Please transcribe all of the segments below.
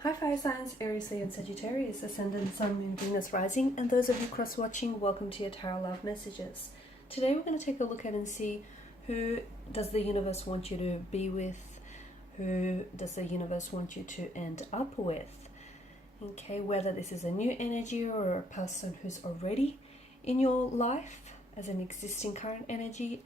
Hi fire signs, Aries, Leo and Sagittarius, Ascendant, Sun, Moon, Venus, Rising, and those of you cross-watching, welcome to your Tarot Love Messages. Today we're going to take a look at and see who does the universe want you to be with, who does the universe want you to end up with. Okay, whether this is a new energy or a person who's already in your life as an existing current energy.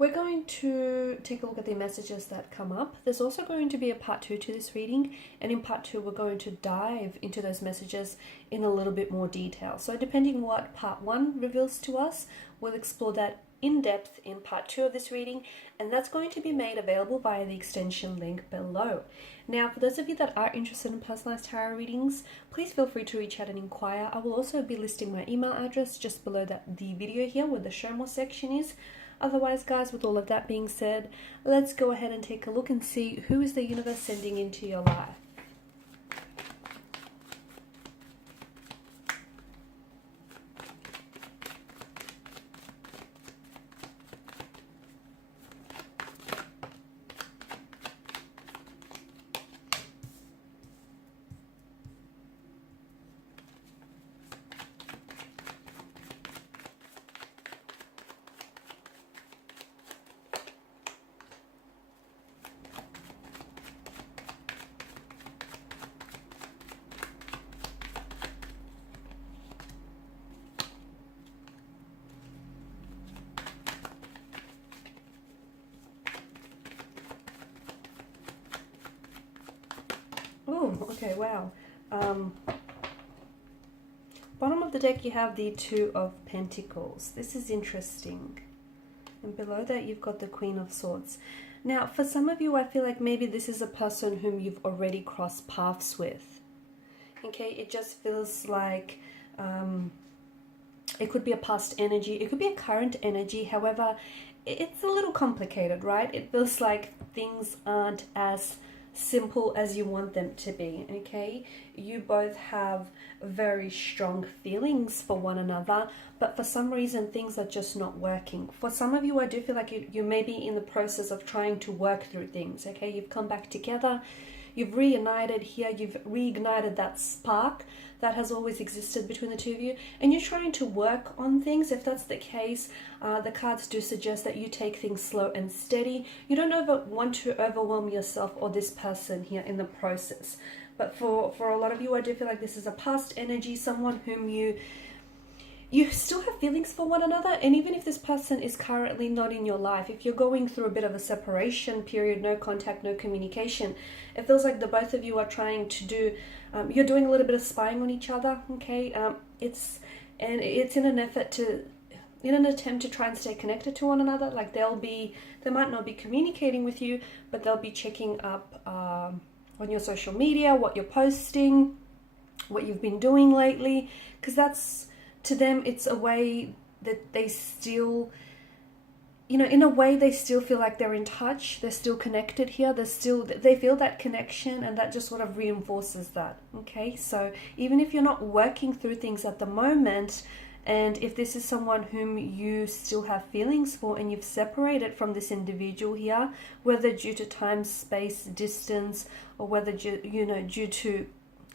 We're going to take a look at the messages that come up. There's also going to be a part 2 to this reading, and in part 2 we're going to dive into those messages in a little bit more detail. So depending what part 1 reveals to us, we'll explore that in depth in part 2 of this reading, and that's going to be made available via the extension link below. Now, for those of you that are interested in personalized tarot readings, please feel free to reach out and inquire. I will also be listing my email address just below the video here where the show more section is. Otherwise, guys, with all of that being said, let's go ahead and take a look and see who is the universe sending into your life. Oh, okay, wow. Bottom of the deck you have the Two of Pentacles. This is interesting. And below that you've got the Queen of Swords. Now, for some of you, I feel like maybe this is a person whom you've already crossed paths with. Okay, it just feels like it could be a past energy. It could be a current energy. However, it's a little complicated, right? It feels like things aren't as simple as you want them to be. Okay, you both have very strong feelings for one another, but for some reason things are just not working. For some of you, I do feel like you may be in the process of trying to work through things. Okay, you've come back together, you've reunited here, you've reignited that spark that has always existed between the two of you, and you're trying to work on things. If that's the case, the cards do suggest that you take things slow and steady. You don't want to overwhelm yourself or this person here in the process. But for a lot of you, I do feel like this is a past energy, someone whom you still have feelings for one another. And even if this person is currently not in your life, if you're going through a bit of a separation period, no contact, no communication, it feels like the both of you are trying to do, you're doing a little bit of spying on each other. Okay, it's in an attempt to try and stay connected to one another. Like they might not be communicating with you, but they'll be checking up on your social media, what you're posting, what you've been doing lately, because that's, to them, it's a way that they still, in a way they still feel like they're in touch, they're still connected here, they feel that connection, and that just sort of reinforces that. Okay, so even if you're not working through things at the moment, and if this is someone whom you still have feelings for and you've separated from this individual here, whether due to time, space, distance, or whether due to,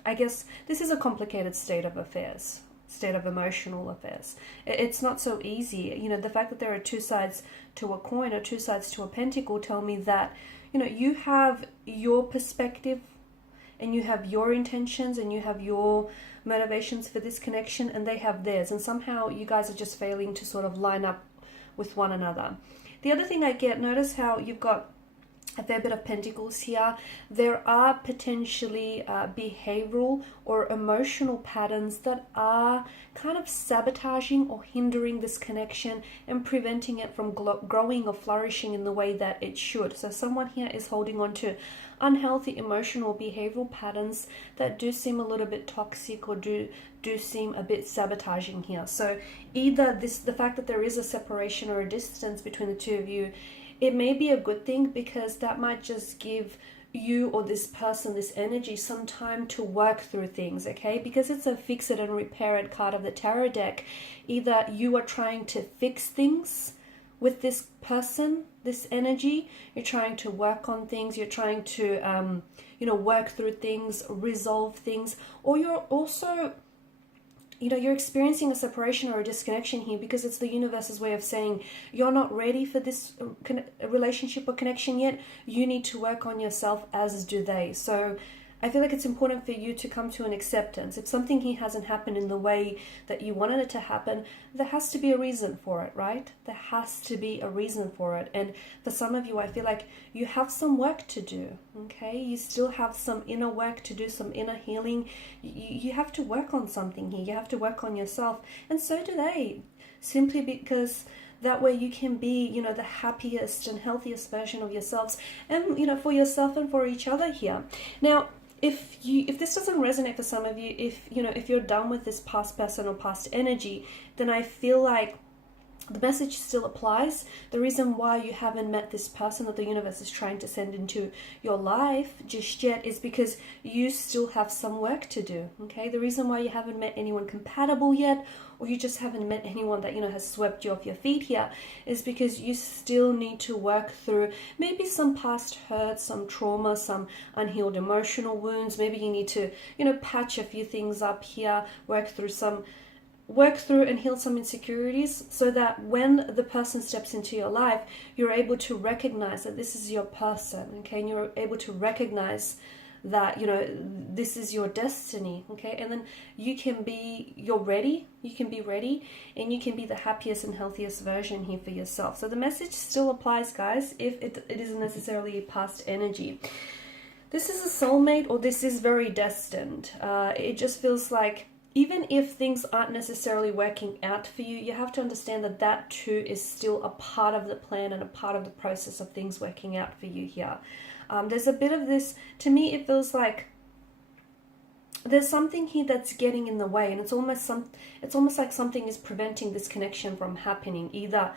I guess this is a complicated state of affairs, state of emotional affairs. It's not so easy. The fact that there are two sides to a coin or two sides to a pentacle tell me that, you have your perspective and you have your intentions and you have your motivations for this connection, and they have theirs, and somehow you guys are just failing to sort of line up with one another. The other thing I get, notice how you've got a fair bit of pentacles here. There are potentially behavioral or emotional patterns that are kind of sabotaging or hindering this connection and preventing it from growing or flourishing in the way that it should. So someone here is holding on to unhealthy emotional behavioral patterns that do seem a little bit toxic or do seem a bit sabotaging here. So either the fact that there is a separation or a distance between the two of you, it may be a good thing, because that might just give you or this person, this energy, some time to work through things. Okay, because it's a fix it and repair it card of the tarot deck. Either you are trying to fix things with this person, this energy, you're trying to work on things, you're trying to work through things, resolve things, or you're also, you're experiencing a separation or a disconnection here because it's the universe's way of saying you're not ready for this relationship or connection yet. You need to work on yourself, as do they. So I feel like it's important for you to come to an acceptance. If something here hasn't happened in the way that you wanted it to happen, there has to be a reason for it, right? There has to be a reason for it. And for some of you, I feel like you have some work to do, okay? You still have some inner work to do, some inner healing. You have to work on something here. You have to work on yourself. And so do they, simply because that way you can be, the happiest and healthiest version of yourselves, and, for yourself and for each other here. Now, if this doesn't resonate for some of you, if you're done with this past person or past energy, then I feel like the message still applies. The reason why you haven't met this person that the universe is trying to send into your life just yet is because you still have some work to do, okay? The reason why you haven't met anyone compatible yet, or you just haven't met anyone that, has swept you off your feet here, is because you still need to work through maybe some past hurt, some trauma, some unhealed emotional wounds. Maybe you need to, patch a few things up here, work through and heal some insecurities, so that when the person steps into your life, you're able to recognize that this is your person, okay? And you're able to recognize that, this is your destiny, okay? And then you're ready, you can be ready, and you can be the happiest and healthiest version here for yourself. So the message still applies, guys, if it isn't necessarily past energy. This is a soulmate, or this is very destined. It just feels like, even if things aren't necessarily working out for you, you have to understand that that too is still a part of the plan and a part of the process of things working out for you here. There's a bit of this, to me it feels like there's something here that's getting in the way, and it's almost like something is preventing this connection from happening. Either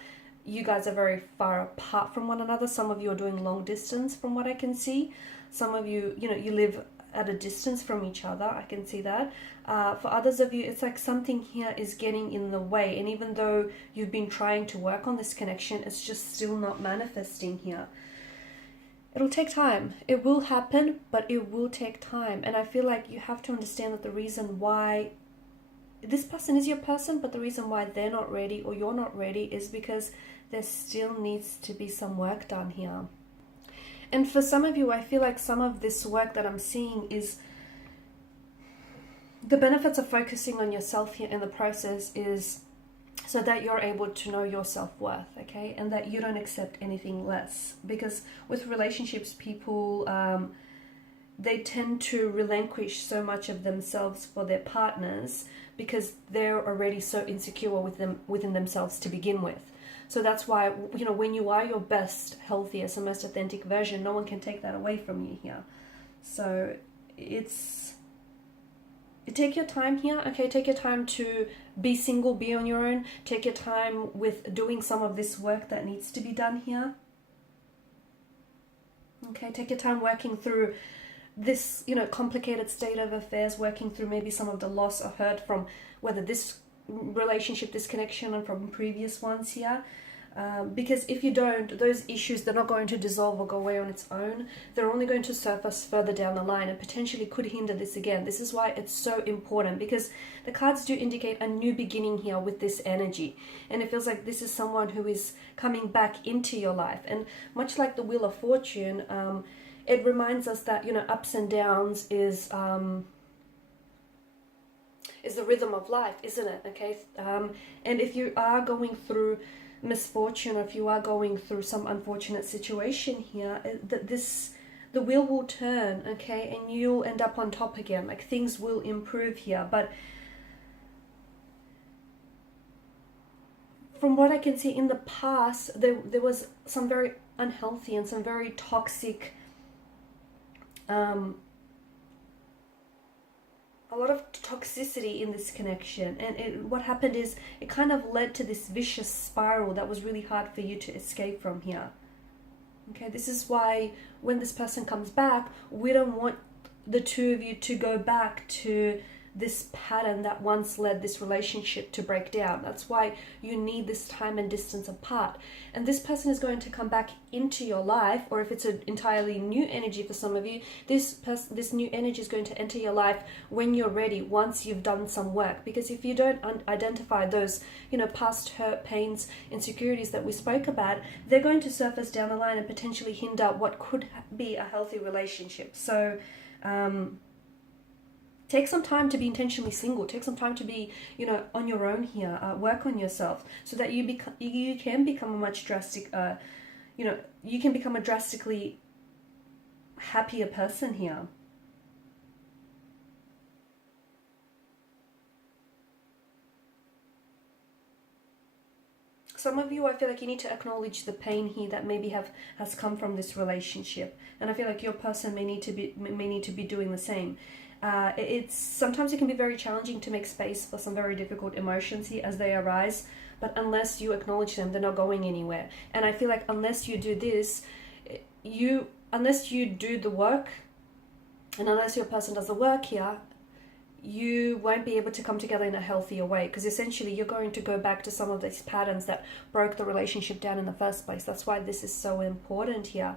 you guys are very far apart from one another. Some of you are doing long distance from what I can see. Some of you, you live at a distance from each other. I can see that. For others of you, it's like something here is getting in the way. And even though you've been trying to work on this connection, it's just still not manifesting here. It'll take time. It will happen, but it will take time. And I feel like you have to understand that the reason why this person is your person, but the reason why they're not ready or you're not ready is because there still needs to be some work done here. And for some of you, I feel like some of this work that I'm seeing is the benefits of focusing on yourself here in the process is so that you're able to know your self-worth, okay? And that you don't accept anything less. Because with relationships, people, they tend to relinquish so much of themselves for their partners because they're already so insecure within themselves to begin with. So that's why, when you are your best, healthiest, and most authentic version, no one can take that away from you here. So take your time here, okay? Take your time to be single, be on your own. Take your time with doing some of this work that needs to be done here. Okay, take your time working through this, complicated state of affairs, working through maybe some of the loss or hurt from whether this relationship, this connection, and from previous ones here. Because if you don't, those issues, they're not going to dissolve or go away on its own. They're only going to surface further down the line and potentially could hinder this again. This is why it's so important, because the cards do indicate a new beginning here with this energy. And it feels like this is someone who is coming back into your life. And much like the Wheel of Fortune, it reminds us that, ups and downs is the rhythm of life, isn't it? Okay. And if you are going through misfortune, or if you are going through some unfortunate situation here, the wheel will turn, okay, and you'll end up on top again. Like, things will improve here. But from what I can see in the past, there was some very unhealthy and some very toxic a lot of toxicity in this connection, and what happened is it kind of led to this vicious spiral that was really hard for you to escape from here. Okay, this is why when this person comes back, we don't want the two of you to go back to this pattern that once led this relationship to break down. That's why you need this time and distance apart. And this person is going to come back into your life, or if it's an entirely new energy for some of you, this new energy is going to enter your life when you're ready, once you've done some work. Because if you don't identify those, past hurt, pains, insecurities that we spoke about, they're going to surface down the line and potentially hinder what could be a healthy relationship. So take some time to be intentionally single. Take some time to be, on your own here. Work on yourself so that you can become a much you can become a drastically happier person here. Some of you, I feel like you need to acknowledge the pain here that maybe has come from this relationship, and I feel like your person may need to be doing the same. Sometimes it can be very challenging to make space for some very difficult emotions here as they arise, but unless you acknowledge them, they're not going anywhere. And I feel like unless you do this, unless you do the work, and unless your person does the work here, you won't be able to come together in a healthier way, because essentially you're going to go back to some of these patterns that broke the relationship down in the first place. That's why this is so important here.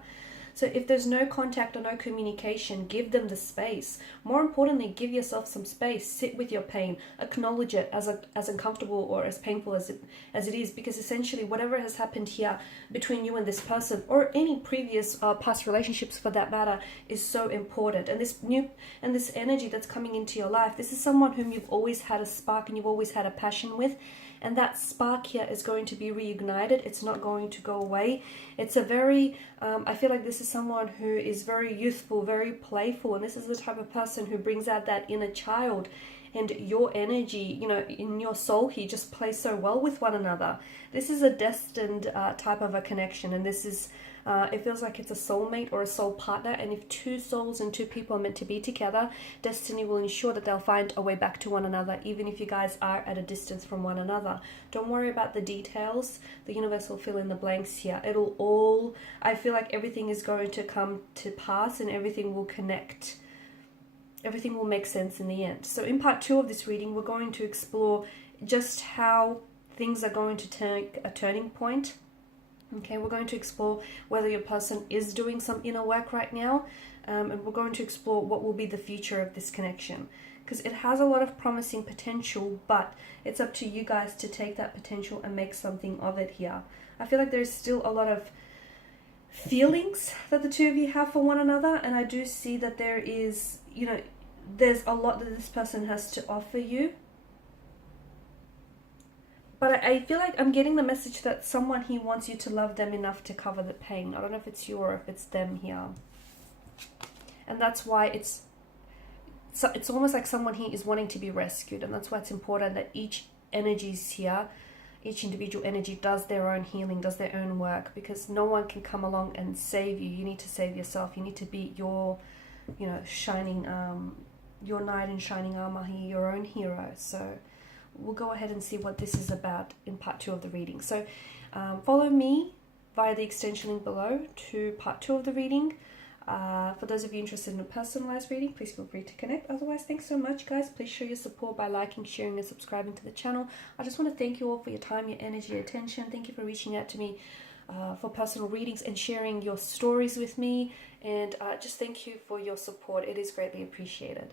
So if there's no contact or no communication, give them the space. More importantly, give yourself some space. Sit with your pain. Acknowledge it as uncomfortable or as painful as it is, because essentially whatever has happened here between you and this person, or any previous past relationships for that matter, is so important. And this energy that's coming into your life, this is someone whom you've always had a spark and you've always had a passion with. And that spark here is going to be reignited. It's not going to go away. It's a very, I feel like this is someone who is very youthful, very playful. And this is the type of person who brings out that inner child. And your energy, in your soul here, just plays so well with one another. This is a destined type of a connection. And this is, it feels like it's a soulmate or a soul partner. And if two souls and two people are meant to be together, destiny will ensure that they'll find a way back to one another, even if you guys are at a distance from one another. Don't worry about the details. The universe will fill in the blanks here. I feel like everything is going to come to pass and everything will connect. Everything will make sense in the end. So in part 2 of this reading, we're going to explore just how things are going to take a turning point. Okay, we're going to explore whether your person is doing some inner work right now, and we're going to explore what will be the future of this connection, because it has a lot of promising potential, but it's up to you guys to take that potential and make something of it here. I feel like there's still a lot of feelings that the two of you have for one another, and I do see that there is, there's a lot that this person has to offer you. But I feel like I'm getting the message that someone here wants you to love them enough to cover the pain. I don't know if it's you or if it's them here. And that's why it's almost like someone here is wanting to be rescued. And that's why it's important that each energy is here. Each individual energy does their own healing, does their own work, because no one can come along and save you. You need to save yourself. You need to be your, shining, your knight in shining armor here, your own hero. So we'll go ahead and see what this is about in part 2 of the reading. So follow me via the extension link below to part 2 of the reading. For those of you interested in a personalized reading, please feel free to connect. Otherwise, thanks so much, guys. Please show your support by liking, sharing, and subscribing to the channel. I just want to thank you all for your time, your energy, your attention. Thank you for reaching out to me for personal readings and sharing your stories with me. And just thank you for your support. It is greatly appreciated.